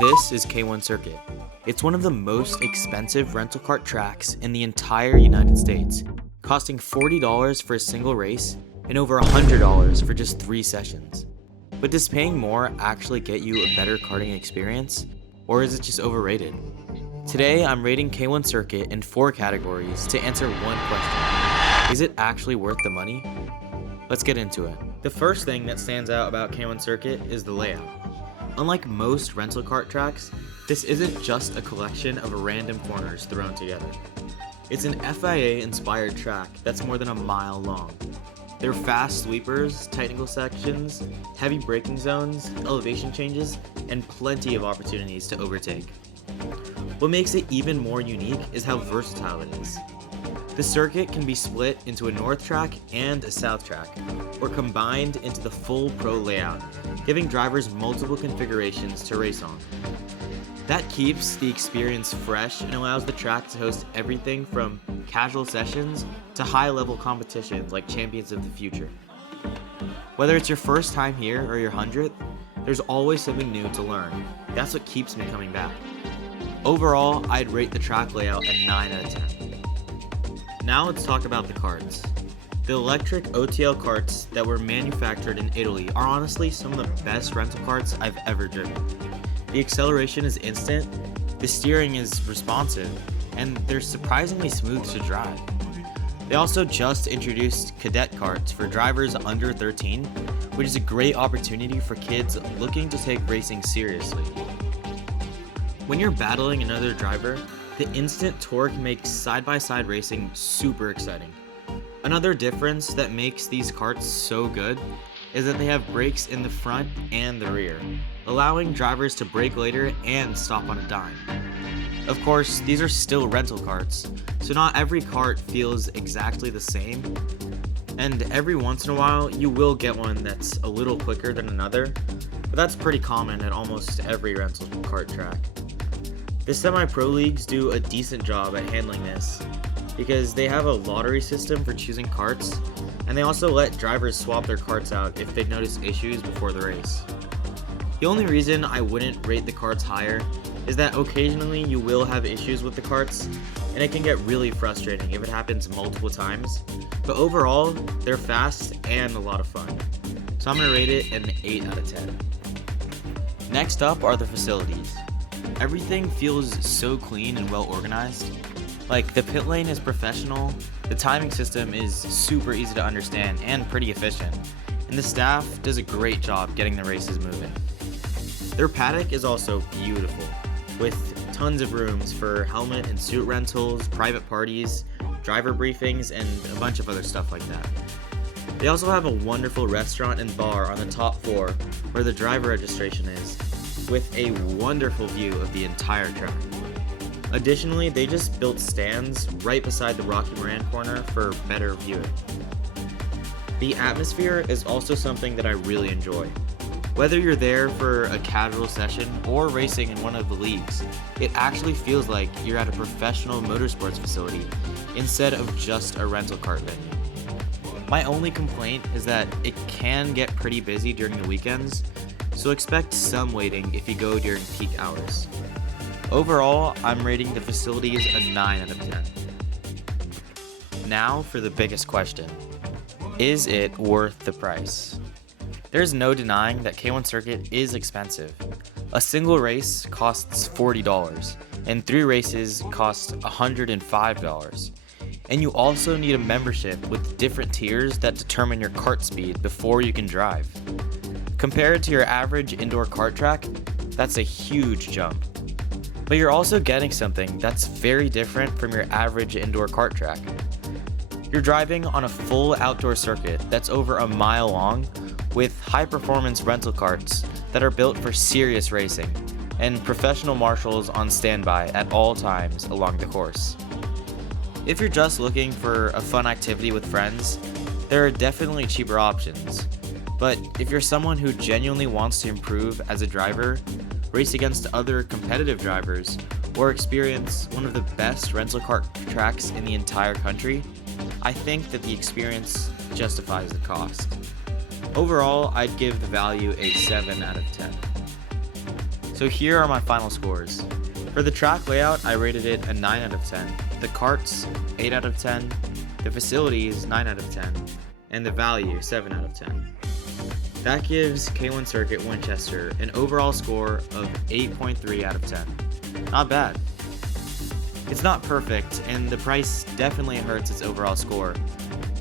This is K1 Circuit. It's one of the most expensive rental kart tracks in the entire United States, costing $40 for a single race and over $100 for just 3 sessions. But does paying more actually get you a better karting experience, or is it just overrated? Today, I'm rating K1 Circuit in 4 categories to answer one question. Is it actually worth the money? Let's get into it. The first thing that stands out about K1 Circuit is the layout. Unlike most rental kart tracks, this isn't just a collection of random corners thrown together. It's an FIA-inspired track that's more than a mile long. There are fast sweepers, technical sections, heavy braking zones, elevation changes, and plenty of opportunities to overtake. What makes it even more unique is how versatile it is. The circuit can be split into a north track and a south track, or combined into the full pro layout, giving drivers multiple configurations to race on. That keeps the experience fresh and allows the track to host everything from casual sessions to high-level competitions like Champions of the Future. Whether it's your first time here or your 100th, there's always something new to learn. That's what keeps me coming back. Overall, I'd rate the track layout a 9 out of 10. Now let's talk about the karts. The electric OTL karts that were manufactured in Italy are honestly some of the best rental karts I've ever driven. The acceleration is instant, the steering is responsive, and they're surprisingly smooth to drive. They also just introduced cadet karts for drivers under 13, which is a great opportunity for kids looking to take racing seriously. When you're battling another driver, the instant torque makes side-by-side racing super exciting. Another difference that makes these karts so good is that they have brakes in the front and the rear, allowing drivers to brake later and stop on a dime. Of course, these are still rental karts, so not every kart feels exactly the same, and every once in a while you will get one that's a little quicker than another, but that's pretty common at almost every rental kart track. The semi-pro leagues do a decent job at handling this because they have a lottery system for choosing karts, and they also let drivers swap their karts out if they notice issues before the race. The only reason I wouldn't rate the karts higher is that occasionally you will have issues with the karts, and it can get really frustrating if it happens multiple times, but overall, they're fast and a lot of fun. So I'm going to rate it an 8 out of 10. Next up are the facilities. Everything feels so clean and well organized. Like, the pit lane is professional, the timing system is super easy to understand and pretty efficient, and the staff does a great job getting the races moving. Their paddock is also beautiful, with tons of rooms for helmet and suit rentals, private parties, driver briefings, and a bunch of other stuff like that. They also have a wonderful restaurant and bar on the top floor where the driver registration is, with a wonderful view of the entire track. Additionally, they just built stands right beside the Rocky Moran corner for better viewing. The atmosphere is also something that I really enjoy. Whether you're there for a casual session or racing in one of the leagues, it actually feels like you're at a professional motorsports facility instead of just a rental kart venue. My only complaint is that it can get pretty busy during the weekends, so expect some waiting if you go during peak hours. Overall, I'm rating the facilities a 9 out of 10. Now for the biggest question. Is it worth the price? There's no denying that K1 Circuit is expensive. A single race costs $40, and 3 races cost $105. And you also need a membership with different tiers that determine your kart speed before you can drive. Compared to your average indoor kart track, that's a huge jump. But you're also getting something that's very different from your average indoor kart track. You're driving on a full outdoor circuit that's over a mile long with high-performance rental karts that are built for serious racing and professional marshals on standby at all times along the course. If you're just looking for a fun activity with friends, there are definitely cheaper options. But if you're someone who genuinely wants to improve as a driver, race against other competitive drivers, or experience one of the best rental kart tracks in the entire country, I think that the experience justifies the cost. Overall, I'd give the value a 7 out of 10. So here are my final scores. For the track layout, I rated it a 9 out of 10. The karts, 8 out of 10. The facilities, 9 out of 10. And the value, 7 out of 10. That gives K1 Circuit Winchester an overall score of 8.3 out of 10. Not bad. It's not perfect, and the price definitely hurts its overall score.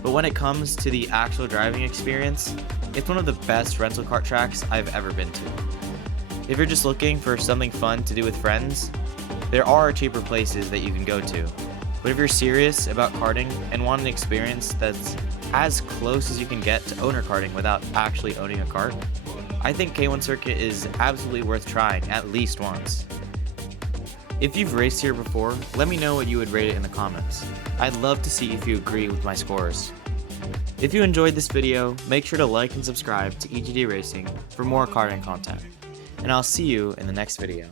But when it comes to the actual driving experience, it's one of the best rental kart tracks I've ever been to. If you're just looking for something fun to do with friends, there are cheaper places that you can go to. But if you're serious about karting and want an experience that's as close as you can get to owner karting without actually owning a kart, I think K1 Circuit is absolutely worth trying at least once. If you've raced here before, let me know what you would rate it in the comments. I'd love to see if you agree with my scores. If you enjoyed this video, make sure to like and subscribe to EGD Racing for more karting content. And I'll see you in the next video.